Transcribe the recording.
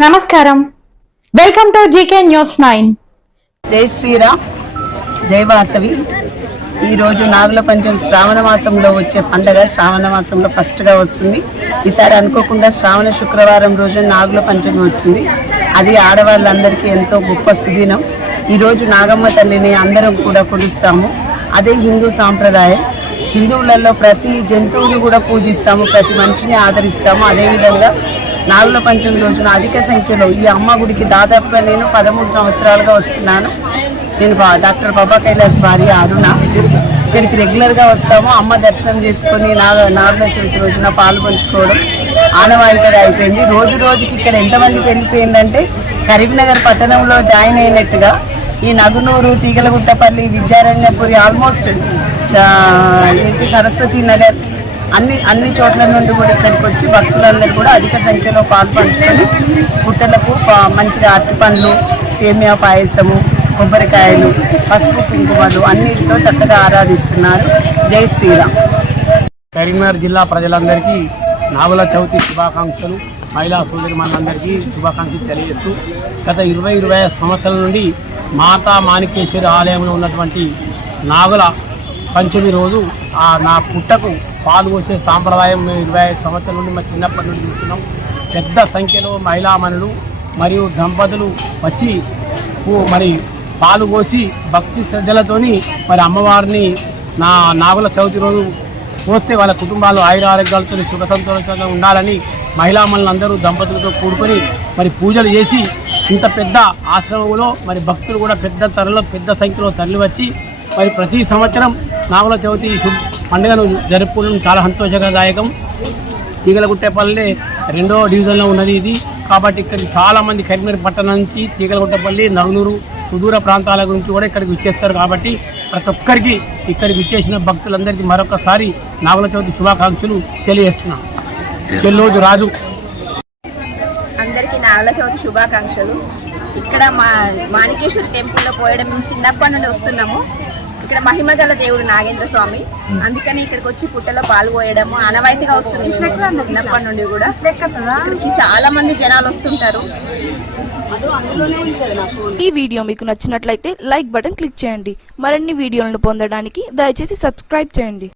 నమస్కారం. Welcome to GK news nine Jai Sriram. Jai Vasavi. ఈరోజు నాగుల పంచమి శ్రావణ మాసంలో వచ్చే పండగ శ్రావణ మాసంలో ఫస్ట్గా వస్తుంది. ఈసారి అనుకోకుండా శ్రావణ శుక్రవారం రోజు నాగుల పంచమి వచ్చింది. అది ఆడవాళ్ళందరికీ ఎంతో గొప్ప సుదినం. ఈరోజు నాగమ్మ తల్లిని అందరం కూడా కొలుస్తాము. అదే హిందూ సాంప్రదాయం. హిందువులలో ప్రతి జంతువుని కూడా పూజిస్తాము ప్రతి మనిషిని ఆదరిస్తాము. అదేవిధంగా నాగుల పంచమి రోజున అధిక సంఖ్యలో ఈ అమ్మ గుడికి దాదాపుగా నేను పదమూడు సంవత్సరాలుగా వస్తున్నాను. నేను డాక్టర్ బాబా కైలాస్ భార్య అరుణ. ఇక్కడికి రెగ్యులర్గా వస్తాము. అమ్మ దర్శనం చేసుకొని నాగ నాగుల చవితి రోజున పాలు పంచుకోవడం ఆనవాయితీగా అయిపోయింది. రోజు రోజుకి ఇక్కడ ఎంతమంది పెరిగిపోయిందంటే కరీంనగర్ పట్టణంలో జాయిన్ అయినట్టుగా ఈ నగునూరు తీగలగుట్టపల్లి విద్యారణ్యపురి ఆల్మోస్ట్ ఏంటి సరస్వతి నగర్ అన్ని అన్ని చోట్ల నుండి కూడా ఇక్కడికి వచ్చి భక్తులందరూ కూడా అధిక సంఖ్యలో పాల్పంచుకొని పుట్టలకు మంచిగా అరటి పండ్లు సేమియా పాయసము కొబ్బరికాయలు పసుపు కుంకుమలు అన్నిటితో చక్కగా ఆరాధిస్తున్నారు. జై శ్రీరామ్. కరీంనగర్ జిల్లా ప్రజలందరికీ నాగుల చవితి శుభాకాంక్షలు. మహిళా సోదరిమణులందరికీ శుభాకాంక్షలు తెలియజేస్తూ గత ఇరవై ఇరవై ఐదు సంవత్సరాల నుండి మాతా మాణికేశ్వరి ఆలయంలో ఉన్నటువంటి నాగుల పంచమి రోజు ఆ నా పుట్టకు పాలు సాంప్రదాయం మేము ఇరవై ఐదు సంవత్సరాల నుండి మా చిన్నప్పటి నుండి చూస్తున్నాం. పెద్ద సంఖ్యలో మహిళామణులు మరియు దంపతులు వచ్చి మరి పాలు పోసి భక్తి శ్రద్ధలతోని మరి అమ్మవారిని నా నాగుల చవితి రోజు పోస్తే వాళ్ళ కుటుంబాలు ఆయుర ఆరోగ్యాలతో సుఖ సంతోషంగా ఉండాలని మహిళామణులందరూ దంపతులతో కూడుకొని మరి పూజలు చేసి ఇంత పెద్ద ఆశ్రమంలో మరి భక్తులు కూడా పెద్ద తరలో పెద్ద సంఖ్యలో తరలి వచ్చి మరి ప్రతి సంవత్సరం నాగుల చవితి పండుగను జరుపుకోవడం చాలా సంతోషదాయకం తీగలగుట్టేపల్లి రెండో డివిజన్లో ఉన్నది ఇది. కాబట్టి ఇక్కడ చాలా మంది కరీంనగర్ పట్టణం నుంచి తీగలగుట్టపల్లి నలుగురు సుదూర ప్రాంతాల గురించి కూడా ఇక్కడికి విచ్చేస్తారు. కాబట్టి ప్రతి ఒక్కరికి ఇక్కడికి విచ్చేసిన భక్తులందరికీ మరొకసారి నాగుల చవితి శుభాకాంక్షలు తెలియజేస్తున్నాం. చెల్లోజు రాజు అందరికీ నాగుల చవితి శుభాకాంక్షలు. ఇక్కడ మా మాణికేశ్వరి టెంపుల్లో పోయడం చిన్నప్పటి నుండి వస్తున్నాము. ఇక్కడ మహిమగల దేవుడు నాగేంద్ర స్వామి. అందుకని ఇక్కడికి వచ్చి పుట్టలో పాలు పోయడము ఆనవాయితీగా వస్తుంది మేము చిన్నప్పటి నుండి కూడా. ఇక్కడికి చాలా మంది జనాలు వస్తుంటారు. ఈ వీడియో మీకు నచ్చినట్లయితే లైక్ బటన్ క్లిక్ చేయండి. మరిన్ని వీడియోలను పొందడానికి దయచేసి సబ్స్క్రైబ్ చేయండి.